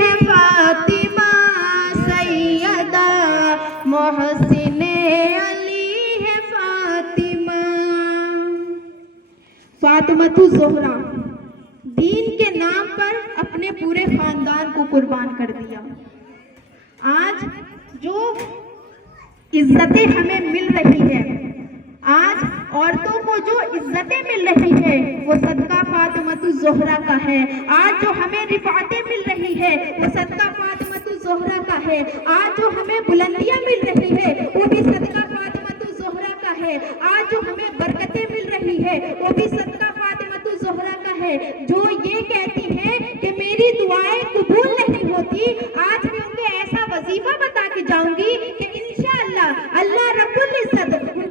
ہے فاطمہ سیدہ محسن علی ہے فاطمہ۔ فاطمۃ الزہرا دین کے نام پر اپنے پورے خاندان کو قربان کر دیا۔ آج جو عزتیں ہمیں مل رہی ہے، آج عورتوں کو جو عزتیں مل رہی ہے وہ صدقہ فاطمۃ الزہرا کا ہے۔ آج جو ہمیں رفعتیں مل رہی ہے وہ صدقہ فاطمۃ الزہرا کا ہے۔ آج جو ہمیں بلندیاں مل رہی ہے وہ بھی صدقہ فاطمۃ الزہرا کا ہے۔ آج جو ہمیں برکتیں مل رہی ہے وہ بھی صدقہ فاطمۃ الزہرا کا ہے۔ جو یہ کہتی ہیں کہ میری دعائیں قبول نہیں ہوتی، آج میں ان کو ایسا وظیفہ بتا کے جاؤں گی کہ انشاءاللہ اللہ رب العزت ان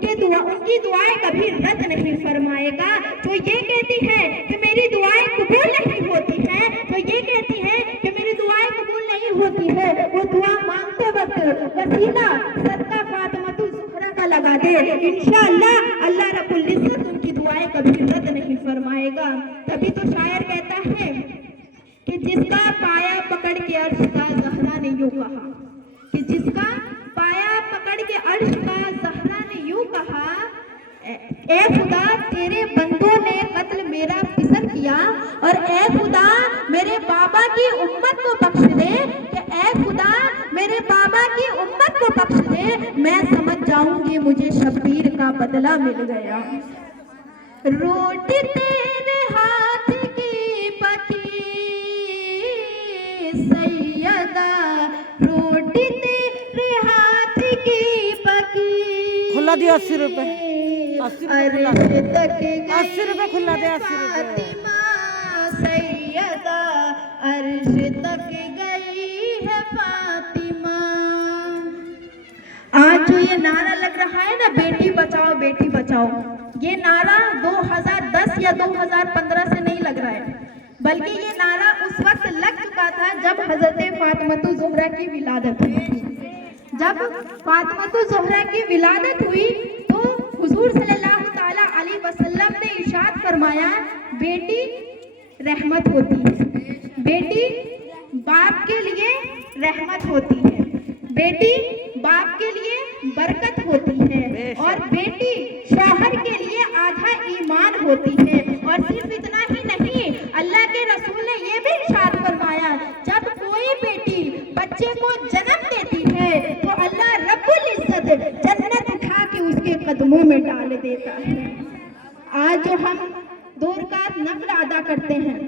کی دعائیں کبھی رد نہیں فرمائے گا۔ جو یہ کہتی ہے کہ میری دعائیں قبول نہیں ہوتی ہیں، تو یہ کہتی ہے کہ میری دعائیں قبول نہیں ہوتی ہے، وہ دعا مانگتے وقت وسیلہ صدقہ فاطمۃ الزہرا کا لگا دے، انشاءاللہ اللہ رب العزت ان کی دعائیں کبھی رد نہیں فرمائے گا۔ تبھی تو شاعر کہتا ہے کہ جس کا پایا پکڑ کے عرش کا زہرا نے یوں کہا، کہ جس کا پایا پکڑ کے عرش کا زہرا نے یوں کہا، اے خدا تیرے بندوں نے قتل میرا پسند کیا، اور اے خدا میرے بابا کی امت کو بخش دے، کہ اے خدا میرے بابا کی امت کو بخش دے، میں سمجھ جاؤں گی مجھے شبیر کا بدلہ مل گیا۔ روٹی تیرے ہاتھ کی پکی سیدہ، روٹی تیرے ہاتھ کی پکی، کھلا دیا 80 روپے، 80 روپے کھلا دے، 80 روپے۔ فاطمہ سیدہ عرش تک گئی ہے فاطمہ۔ آج جو یہ نعرہ لگ رہا ہے نا، بیٹی بچاؤ بیٹی بچاؤ، یہ نعرہ 2010 یا 2015 سے نہیں لگ رہا ہے، بلکہ یہ نعرہ اس وقت لگ چکا تھا جب حضرت فاطمۃ الزہرا کی ولادت ہوئی تھی۔ جب فاطمۃ الزہرا کی ولادت ہوئی تو حضور صلی اللہ تعالیٰ علیہ وسلم نے ارشاد فرمایا، بیٹی رحمت ہوتی ہے، بیٹی باپ کے لیے رحمت ہوتی ہے، بیٹی باپ کے لیے برکت ہوتی ہے، اور بیٹی شوہر کے لیے آدھا ایمان ہوتی ہے۔ اور صرف اتنا ہی نہیں، اللہ کے رسول نے یہ بھی ارشاد فرمایا، جب کوئی بیٹی بچے کو جنم دیتی ہے تو اللہ رب العزت جنت اٹھا کے اس کے قدموں میں ڈال دیتا ہے۔ آج جو ہم 2 رکعت نفل ادا کرتے ہیں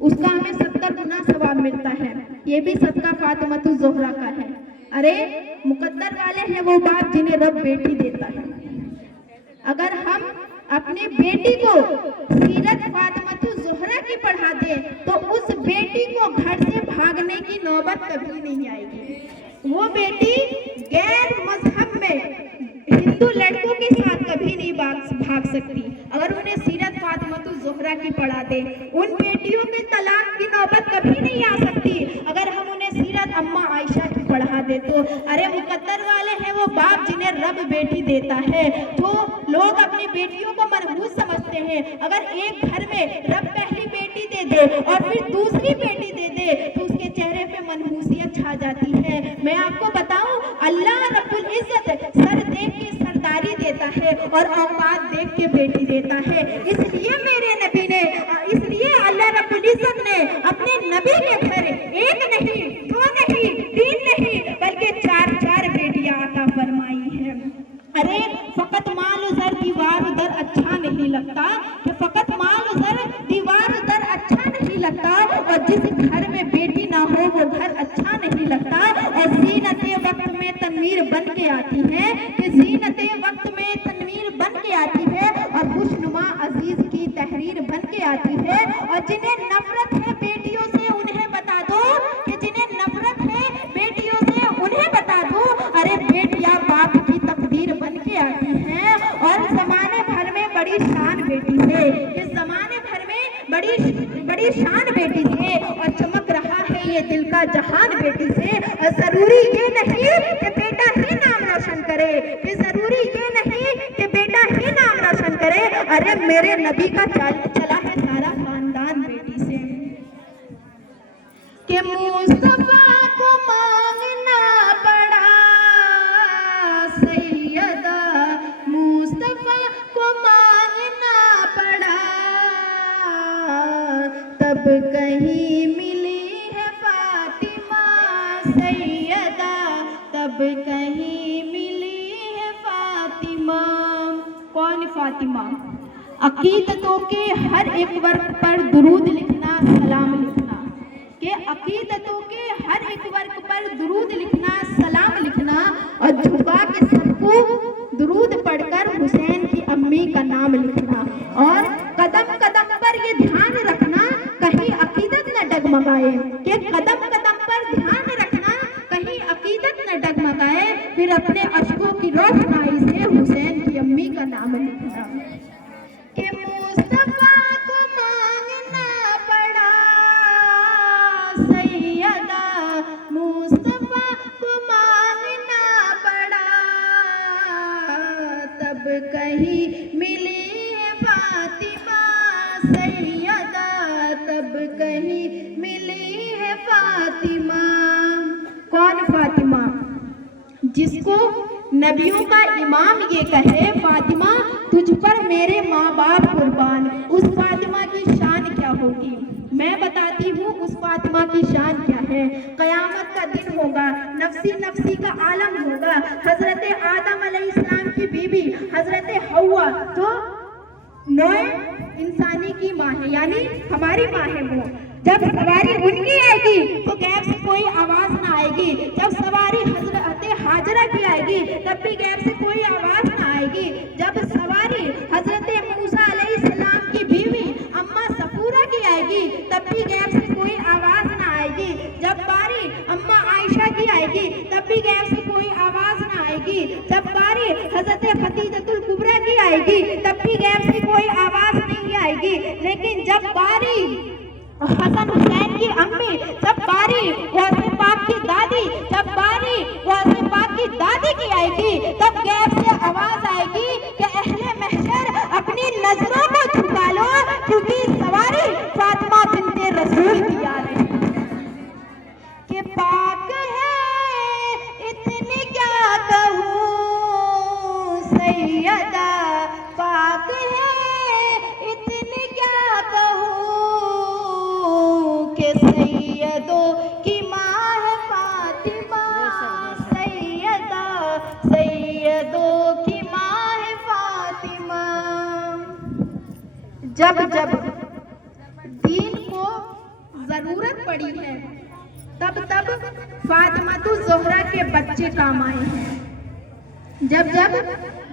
اس کا ہمیں 70 گنا ثواب ملتا ہے، یہ بھی صدقہ فاطمۃ الزہرا کا ہے۔ ارے مقدر والے ہیں وہ باپ جنہیں رب بیٹی دیتا ہے۔ اگر ہم اپنے بیٹی کو سیرت فاطمۃ الزہرا کی پڑھا دیں تو اس بیٹی کو گھر سے بھاگنے کی نوبت کبھی نہیں آئے گی۔ وہ بیٹی غیر مذہب میں ہندو لڑکوں کے ساتھ کبھی نہیں بھاگ سکتی اگر انہیں سیرت فاطمۃ الزہرا کی پڑھا دے۔ ان بیٹیوں کے طلاق کی نوبت کبھی نہیں آ سکتی اگر ہم انہیں سیرت اماں عائشہ کی پڑھا دے تو۔ ارے مقدر والے ہیں وہ باپ جنہیں رب بیٹی دیتا ہے۔ جو لوگ اپنی بیٹیوں کو منحوس سمجھتے ہیں، اگر ایک گھر میں رب پہلی بیٹی دے دے اور پھر دوسری بیٹی دے دے تو اس کے چہرے پہ منحوسیت چھا جاتی ہے۔ میں آپ کو بتاؤں، اللہ رب العزت سر دیکھ کے سرداری دیتا ہے اور اوقات دیکھ کے بیٹی دیتا ہے۔ اس لیے میرے نبی نے، اس لیے اللہ رب العزت نے اپنے نبی کے گھر ایک نہیں، 2 نہیں، 3 نہیں، بلکہ 4 بیٹیاں عطا فرمائی ہیں۔ ارے فقط مال و زر دیوار ادھر اچھا نہیں لگتا، کہ فقط مال و زر دیوار ادھر اچھا نہیں لگتا، اور جس گھر میں بیٹی نہ ہو وہ گھر اچھا نہیں لگتا۔ اور زینت وقت میں تنویر بن کے آتی ہے، کہ زینت وقت میں تنویر بن کے آتی ہے، اور خوشنما عزیز کی تحریر بن کے آتی ہے۔ اور جنہیں نفرت ہے بیٹیوں سے انہیں بتا دو، کہ جنہیں نفرت ہے بیٹیوں سے انہیں بتا دو، ارے بیٹیاں باپ کی تقدیر بن کے آتی ہیں۔ اور زمانے بھر میں بڑی شان بیٹی ہے، کہ زمانے بھر میں بڑی شان بیٹی سے، اور چمک رہا ہے یہ دل کا جہان بیٹی سے۔ اور ضروری یہ نہیں کہ بیٹا ہی نام روشن کرے، کہ ضروری یہ نہیں کہ بیٹا ہی نام روشن کرے، ارے میرے نبی کا چلا ہے سارا خاندان بیٹی سے۔ کہ کہ مصطفیٰ کو مانگنا پڑا سیدہ، مصطفیٰ کو مانگنا پڑا، تب کہیں ملی ہے فاطمہ سیدہ، تب کہیں ملی ہے فاطمہ۔ کون فاطمہ؟ عقیدتوں کے ہر ایک ورق پر درود لکھنا، سلام لکھنا، کہ عقیدتوں کے ہر ایک ورق پر درود لکھنا، سلام لکھنا، اور جھکا کے سب کو درود پڑھ کر حسین کی امی کا نام لکھنا، اور قدم قدم پر یہ دھیان رکھنا کہیں عقیدت نہ ڈگمگائے، کہ قدم قدم پر دھیان رکھنا کہیں عقیدت نہ ڈگمگائے، پھر اپنے اشکوں کی روشنائی سے حسین کی امی کا نام لکھنا، کہ مصطفیٰ کو مانگنا پڑا سیدہ، مصطفیٰ کو مانگنا پڑا، تب کہیں ملی ہے فاطمہ سیدہ، تب کہیں ملی ہے فاطمہ۔ کون فاطمہ؟ جس کو نبیوں کا امام یہ کہے فاطمہ تجھ پر میرے ماں باپ قربان، اس فاطمہ کی شان کیا ہوگی؟ میں بتاتی ہوں اس فاطمہ کی شان کیا ہے۔ قیامت کا دن ہوگا، نفسی نفسی کا عالم ہوگا، حضرت آدم علیہ السلام کی بیوی حضرت حوا تو نوع انسانی کی ماں ہے، یعنی ہماری ماں ہے، وہ جب سواری ان کی آئے گی تو غیب سے کوئی آواز نہ آئے گی، جب سواری حضرت ہاجرہ کی آئے گی تب بھی غیب سے کوئی آواز نہ آئے گی، جب سواری حضرت موسیٰ علیہ السلام کی بیوی اماں صفورہ کی آئے گی تب بھی غیب سے کوئی آواز نہ آئے گی، جب باری اماں عائشہ کی آئے گی تب بھی غیب سے کوئی آواز نہ آئے گی، جب باری حضرت خدیجۃ الکبریٰ کی آئے گی تب بھی غیب سے کوئی آواز نہیں آئے گی، لیکن جب باری حسن حسین کی امی، جب باری غوث پاک کی دادی، جب باری غوث پاک کی دادی کی آئے گی تب غیب سے آواز آئے گی کہ اہل محشر اپنی نظروں کو جھکا لو کیونکہ سواری فاطمہ بنت رسول کی آ رہی ہے، کہ پاک ہے اتنی کیا کہوں سیدہ، پاک ہے اتنی کیا کہوں، کہ سیدوں کی ماں ہے فاطمہ سیدہ، سیدوں کی ماں ہے فاطمہ۔ جب جب دین کو ضرورت پڑی ہے تب تب فاطمۃ الزہرا کے بچے کام آئے ہیں، جب جب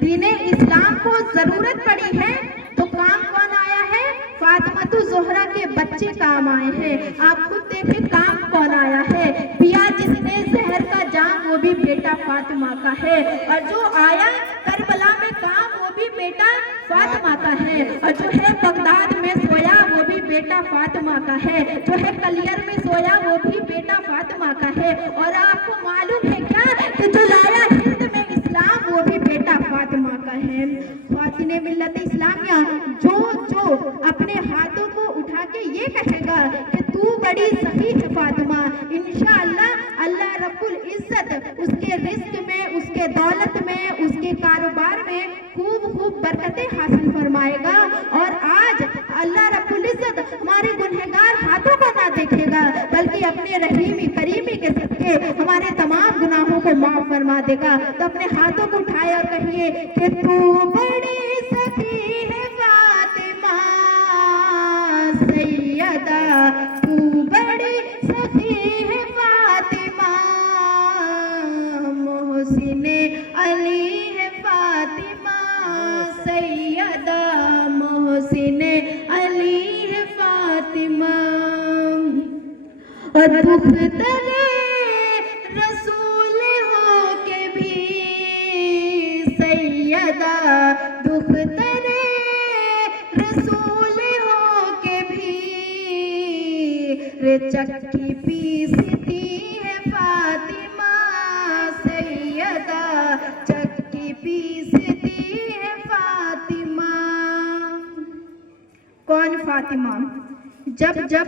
دین اسلام کو ضرورت پڑی ہے تو کام کون آیا ہے؟ فاطمۃ الزہرا کے بچے کام آئے ہیں۔ آپ خود دیکھیں کام کون آیا ہے، پیا جس نے زہر کا جام وہ بھی بیٹا فاطمہ کا ہے، اور جو آیا کربلا میں کام وہ بھی بیٹا فاطمہ کا ہے، اور جو ہے بغداد میں سویا وہ بھی بیٹا فاطمہ کا ہے، جو ہے کلیر میں سویا وہ بھی بیٹا فاطمہ کا ہے، اور آپ کو معلوم ہے کیا کہ جو لایا ہند میں اسلام وہ بھی بیٹا فاطمہ کا ہے۔ خواتین ملت اسلامیہ جو اپنے ہاتھوں کو اٹھا کے یہ کہے گا کہ تو بڑی سخی ہے فاطمہ، انشاءاللہ اللہ رب العزت اس کے رزق میں، اس کے دولت میں، اس کے کاروبار میں خوب خوب برکتیں حاصل فرمائے گا، اور آج اللہ رب العزت ہمارے گنہگار ہاتھوں کو نہ دیکھے گا بلکہ اپنے رحیمی کریمی کے صدقے ہمارے تمام گناہوں کو معاف فرما دے گا۔ تو اپنے ہاتھوں کو اٹھائے اور کہیے کہ تو بڑی سخی ہے فاطمہ سیدہ، تو بڑی سخی ہے فاطمہ، محسن علی ہے فاطمہ سیدہ، محسن علی ہے فاطمہ، اور دختر رسول ہو کے بھی سیدہ، دختر رسول ہو کے بھی چکی پیستی ہے فاطمہ سیدہ، چکی پیستی ہے فاطمہ۔ کون فاطمہ؟ جب جب